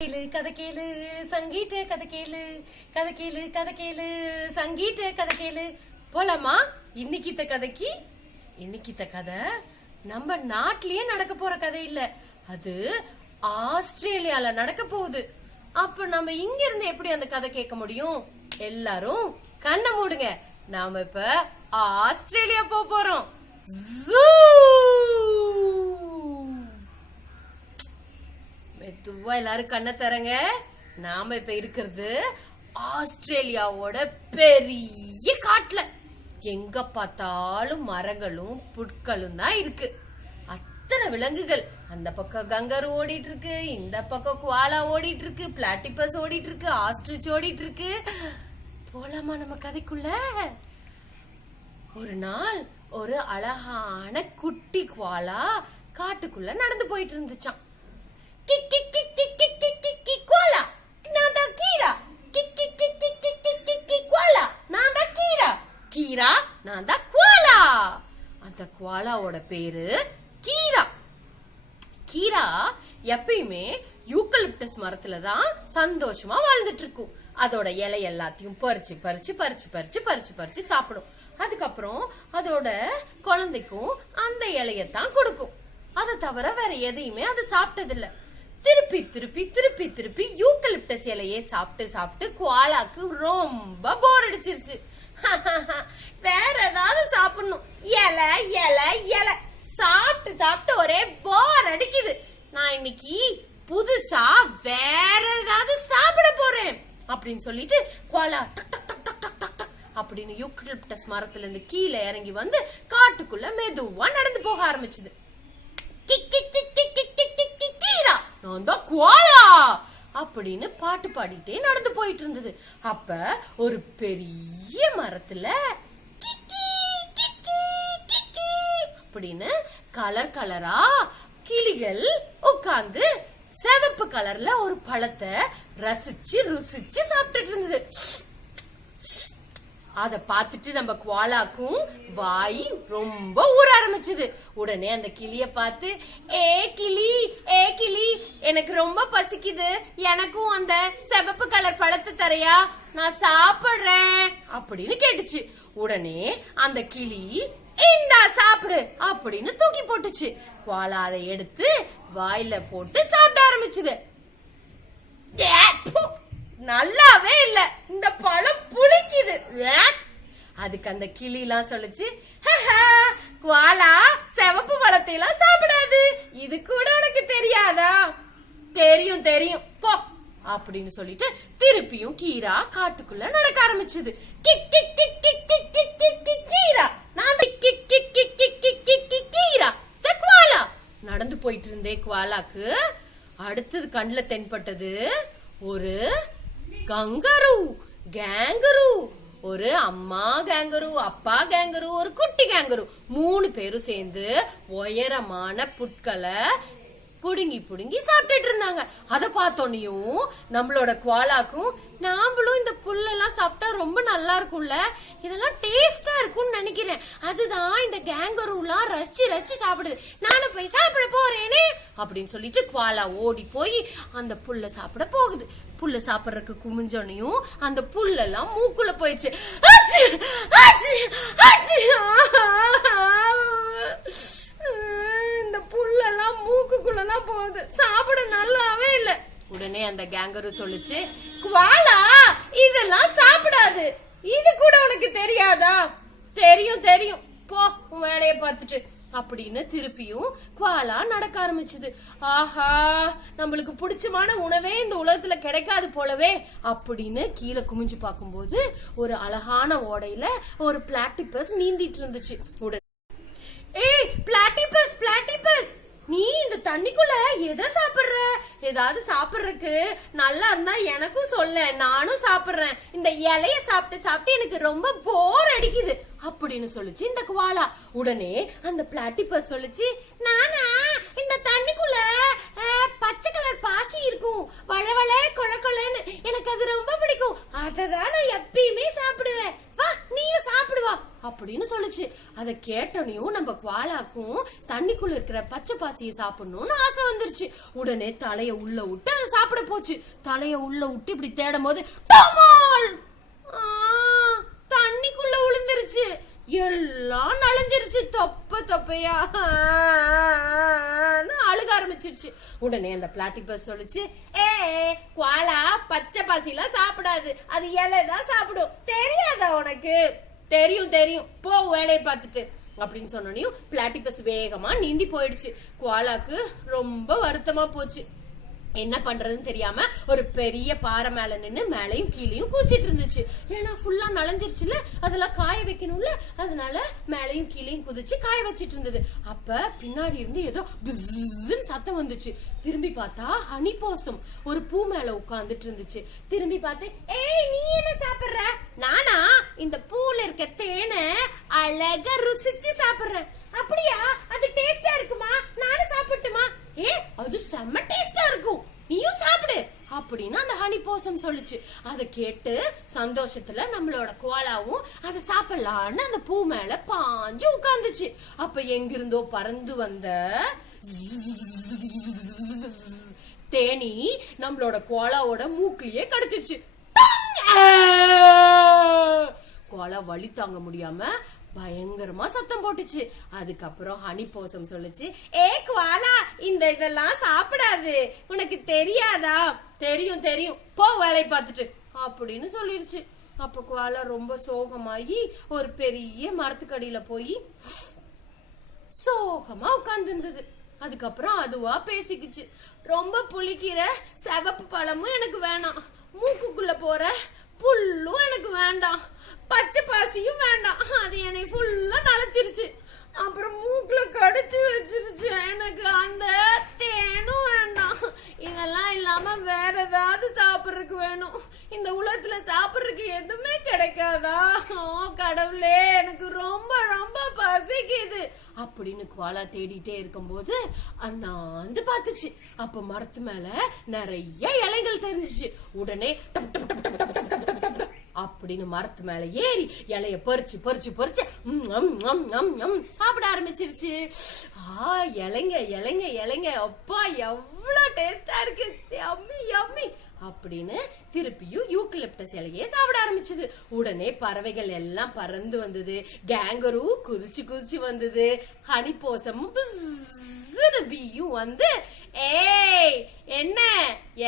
கதை கேளு சங்கீட்ட கதை கேளு கதை கேளு கதை கேளு சங்கீட்ட கதை கேளு. போலாமா? இன்னைக்கு கதை நம்ம நாட்டிலேயே நடக்க போற கதை இல்ல, அது ஆஸ்திரேலியால நடக்க போகுது. அப்ப நம்ம இங்க இருந்து எப்படி அந்த கதை கேட்க முடியும்? எல்லாரும் கண்ணை மூடுங்க, நாம இப்ப ஆஸ்திரேலியா போறோம். மெதுவா எல்லாரும் கண்ணை தரங்க. நாம இப்ப இருக்கிறது ஆஸ்திரேலியாவோட பெரிய காட்டுல. எங்க பார்த்தாலும் மரங்களும் புட்களும் தான் இருக்கு. அத்தனை விலங்குகள், அந்த பக்கம் கங்கரு ஓடிட்டு இருக்கு, இந்த பக்கம் குவாலா ஓடிட்டு இருக்கு, பிளாட்டிபஸ் ஓடிட்டு இருக்கு, ஆஸ்ட்ரிச் ஓடிட்டு இருக்கு. போலாமா நம்ம கதைக்குள்ள? ஒரு நாள் ஒரு அழகான குட்டி குவாலா காட்டுக்குள்ள நடந்து போயிட்டு இருந்துச்சான். அந்த குவாலாவோட பேரு கீரா. கீரா எப்பயுமே யூக்கலிப்டஸ் மரத்துலதான் சந்தோஷமா வாழ்ந்துட்டு இருக்கும். அதோட இலை எல்லாத்தையும் பறிச்சு பறிச்சு பறிச்சு பறிச்சு பறிச்சு பறிச்சு சாப்பிடும். அதுக்கப்புறம் அதோட குழந்தைக்கும் அந்த இலையத்தான் கொடுக்கும். அதை தவிர வேற எதையுமே அது சாப்பிட்டது இல்ல. திருப்பி திருப்பி திருப்பி திருப்பி யூக்கலிப்டஸ் இலையே சாப்பிட்டு சாப்பிட்டு குவாலாக்கு ரொம்ப போர் அடிச்சிருச்சு. வேற ஏதாவது சாப்பிடணும், இலை இலை இலை சாப்பிட்டு சாப்பிட்டு ஒரே போர் அடிக்குது. நான் இன்னைக்கு புதுசா வேற ஏதாவது சாப்பிட போறேன் அப்படின்னு சொல்லிட்டு குவாலா அப்படின்னு யூக்கலிப்டஸ் மரத்துல இருந்து கீழே இறங்கி வந்து காட்டுக்குள்ள மெதுவா நடந்து போக ஆரம்பிச்சது. நான் தான் குவாலா அப்படின்னு பாட்டு பாடிட்டே நடந்து போயிட்டு இருந்தது. அப்ப ஒரு பெரிய மரத்துல அப்படின்னு கலர் கலரா கிளிகள் உட்கார்ந்து சிவப்பு கலர்ல ஒரு பழத்தை ரசிச்சு ருசிச்சு சாப்பிட்டுட்டு இருந்தது. அத பார்த்துட்டு நம்ம குவாலாக்கும் வாய் ரொம்ப ஊற ஆரம்பிச்சது. உடனே அந்த கிளிய பார்த்து, ஏ கிளி எனக்கு ரொம்ப பசிக்குது, எனக்கும் அந்த சிவப்பு கலர் பழத்தை தரையா, நான் சாப்பிடுறேன் அப்படின்னு கேட்டுச்சு. உடனே அந்த கிளி இந்தா சாப்பிடு அப்படின்னு தூக்கி போட்டுச்சு. குவாலா அதை எடுத்து வாயில போட்டு சாப்பிட ஆரம்பிச்சுது. நல்லாவே இல்ல, இந்த பழம் புளிக்குது. அதுக்கு அந்த கிளி எல்லாம் சொல்லுச்சு, குவாலா சிவப்பு பழத்தை எல்லாம் சாப்பிடாது, இது கூட உனக்கு தெரியாதா? தெரியும் தெரியும் போ அப்படின்னு சொல்லிட்டு திருப்பியும் கீரா காட்டுக்குள்ள நடக்க ஆரம்பிச்சது. கீரா குவாலா நடந்து போயிட்டு இருந்தே குவாலாக்கு அடுத்தது கண்ணுல தென்பட்டது ஒரு கங்கரு கேங்கரு. ஒரு அம்மா கேங்கரு, அப்பா கேங்கரு, ஒரு குட்டி கேங்கரு, 3 பேரும் சேர்ந்து உயரமான புட்களை புடுங்கி புடுங்கி சாப்பிட்டுட்டு இருந்தாங்க. அத பார்த்தோன்னையும் நம்மளோட குவாலாக்கும், நாமளும் இந்த புல்லெல்லாம் சாப்பிட்டா ரொம்ப நல்லா இருக்கும்ல, இதெல்லாம் டேஸ்டா இருக்கும்னு நினைக்கிறேன், அதுதான் இந்த கேங்கருலாம் ரசிச்சு ரசிச்சு சாப்பிடுது, நானும் போய் சாப்பிட போறேனே அப்படின்னு சொல்லிட்டு குவாலா ஓடி போய் அந்த புல்ல சாப்பிட போகுது. புல்ல சாப்பிடறதுக்கு குமிஞ்சோனையும் அந்த புல்லெல்லாம் மூக்குள்ள போயிடுச்சு. இந்த புல்லெல்லாம் மூக்குக்குள்ளதான் போகுது, சாப்பிட நல்லாவே இல்ல. உடனே அந்த கேங்கரு சொல்லுச்சு, குவாலா இதெல்லாம் சாப்பிடாது, இது கூட உனக்கு தெரியாதா? தெரியும் தெரியும் போ உன் வேலைய பார்த்துட்டு அப்படின்னு திருப்பியும் குவாலா நடக்க ஆரம்பிச்சது. ஆஹா, நம்மளுக்கு பிடிச்சமான உணவே இந்த உலகத்துல கிடைக்காது போலவே அப்படின்னு கீழே குமிஞ்சு பார்க்கும்போது ஒரு அழகான ஓடையில ஒரு பிளாட்டிபஸ் நீந்திட்டு இருந்துச்சு. உடனே, ஏய் பிளாட்டிபஸ் பிளாட்டிபஸ், நீ இந்த தண்ணிக்குள்ள எதை சாப்பிடுற? ஏதாவது சாப்பிடுறதுக்கு நல்லா இருந்தா எனக்கும் சொல்ல, நானும் சாப்பிடுறேன். இந்த இலைய சாப்பிட்டு சாப்பிட்டு எனக்கு ரொம்ப போர் அடிக்குது அப்படின்னு சொல்லுச்சு இந்த குவாலா. உடனே அந்த பிளாட்டிபஸ் சொல்லுச்சு, நானா இந்த தண்ணிக்குள்ள பச்சை கலர் பாசி இருக்கும், வளவள கொல கொலன்னு, எனக்கு அது ரொம்ப பிடிக்கும், அததான் நான் எப்பயுமே சாப்பிடுவேன், வா நீயும் சாப்பிடுவா அப்படின்னு சொல்லுச்சு. அத கேட்டனையும் நம்ம குவாலாக்கும் தண்ணிக்குள்ள இருக்கிற பச்சை பாசியை சாப்பிடணும்னு ஆசை வந்துருச்சு. உடனே தலைய உள்ள விட்டு அதை சாப்பிட போச்சு. தலைய உள்ள விட்டு இப்படி தேடும் போது தண்ணிக்குள்ள விழுந்துருச்சு. எல்லாம் நனைஞ்சிருச்சு. தொப்பையா அழுக ஆரம்பிச்சிருச்சு. உடனே அந்த பிளாட்டிபஸ் சொல்லுச்சு, குவாலா பச்சை பாசிலாம் சாப்பிடாது, அது இலைதான் சாப்பிடும். தெரியாதா உனக்கு? தெரியும் போ வேலையை பார்த்துட்டு அப்படின்னு சொன்னோனையும் பிளாட்டிபஸ் வேகமா நீந்தி போயிடுச்சு. குவாலாக்கு ரொம்ப வருத்தமா போச்சு. என்ன பண்றதுன்னு தெரியாம ஒரு பெரிய பாறை மேல நின்னு மேலையும் கீழையும் கூச்சிட்டு இருந்துச்சு. ஏன்னா ஃபுல்லா நனைஞ்சிருச்சுல, அதெல்லாம் காய வைக்கணும்ல, அதனால மேலையும் கீழையும் குதிச்சு காய வச்சிட்டு இருந்தது. அப்ப பின்னாடி இருந்து ஏதோ பிஸ்ன்னு சத்தம் வந்துச்சு. திரும்பி பார்த்தா ஹனி போசம் ஒரு பூ மேல உட்கார்ந்துட்டு இருந்துச்சு. திரும்பி பார்த்து, நீ என்ன சாப்பிடுற? நானா இந்த பூல இருக்க தேனை அழகா ருசிச்சு சாப்பிடுறேன். அப்படியா? அது டேஸ்டா இருக்குமா? நானும் சாப்பிட்டுமா? அது செம்ம டேஸ்டா இருக்கும், நீயும் சாப்பிடு அப்படின்னு அந்த ஹனி போசம் சொல்லுச்சு. அதை கேட்டு சந்தோஷத்துல நம்மளோட கோலாவும் அதை சாப்பிடலான்னு அந்த பூ மேல பாஞ்சு உட்கார்ந்துச்சு. அப்ப எங்கிருந்தோ பறந்து வந்த தேனி நம்மளோட கோலாவோட மூக்கிலேயே கடிச்சிருச்சு. கோலா வலி தாங்க முடியாம பயங்கரமா சத்தம் போட்டுச்சு. அதுக்கப்புறம் ஹனி போசம் சொல்லுச்சு, குவாலா இதெல்லாம் சாப்பிடாது, உனக்கு தெரியாதா? தெரியும் போ வேலையை பார்த்துட்டு அப்படின்னு சொல்லிருச்சு. அப்ப குவாலா ரொம்ப சோகமாயி ஒரு பெரிய மரத்துக்கடியில போய் சோகமா உட்கார்ந்து இருந்தது. அதுக்கப்புறம் அதுவா பேசிக்குச்சு, ரொம்ப புளிக்கிற சிவப்பு பழமும் எனக்கு வேணாம், மூக்குக்குள்ள போற புல்லும் எனக்கு வேண்டாம், பச்சை பாசியும் வேண்டாம், அது என்னை ஃபுல்லா நனைச்சிருச்சு, அப்புறம் மூக்குல கடிச்சு வச்சிருச்சு, எனக்கு அந்த தேனும் வேண்டாம், இதெல்லாம் இல்லாம வேற ஏதாவது சாப்பிடறதுக்கு வேணும், இந்த உலகத்துல சாப்பிடறதுக்கு எதுவுமே கிடைக்காதா? கடவுளே, எனக்கு ரொம்ப ரொம்ப பசிக்குது அப்படின்னு குவாலா தேடிட்டே இருக்கும்போது அண்ணாந்து பாத்துச்சு. அப்ப மரத்து மேல நிறைய இலைகள் தெரிஞ்சிச்சு. உடனே அப்படின்னு மரத்து மேல ஏறி இலைய பறிச்சு சாப்பிட ஆரம்பிச்சிருச்சு. இலைங்க அப்பா எவ்வளவு டேஸ்டா இருக்கு, யம்மி அப்படின்னு திருப்பியும் யூக்கலிப்டஸ் இலையே சாப்பிட ஆரம்பிச்சது. உடனே பறவைகள் எல்லாம் பறந்து வந்தது. கேங்கரு குதிச்சு வந்தது. ஹனி போசம் பியும் வந்து, என்ன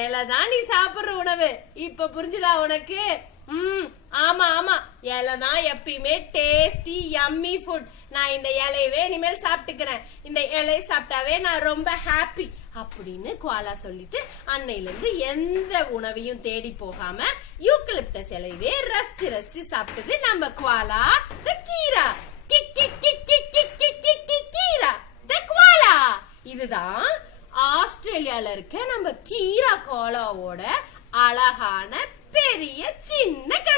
இலைதான் நீ சாப்பிடுற உணவு, இப்ப புரிஞ்சுதா உனக்கு? ஆமா இலைதான் எப்பயுமே டேஸ்டி யம்மி ஃபுட், நான் இந்த இலையவே இனிமேல் சாப்பிட்டுக்கிறேன், இந்த இலையை சாப்பிட்டாவே நான் ரொம்ப ஹாப்பி அப்படின்னு குவாலா சொல்லிட்டு அன்னையில இருந்து எந்த உணவையும் தேடி போகாம யூக்கலிப்டஸ் இலையவே ரசிச்சு சாப்பிட்டது நம்ம குவாலா தி கீரா. குவாலா இதுதான் ஆஸ்திரேலியால இருக்க நம்ம கீரா கோலாவோட அழகான பெரிய சின்ன கதை.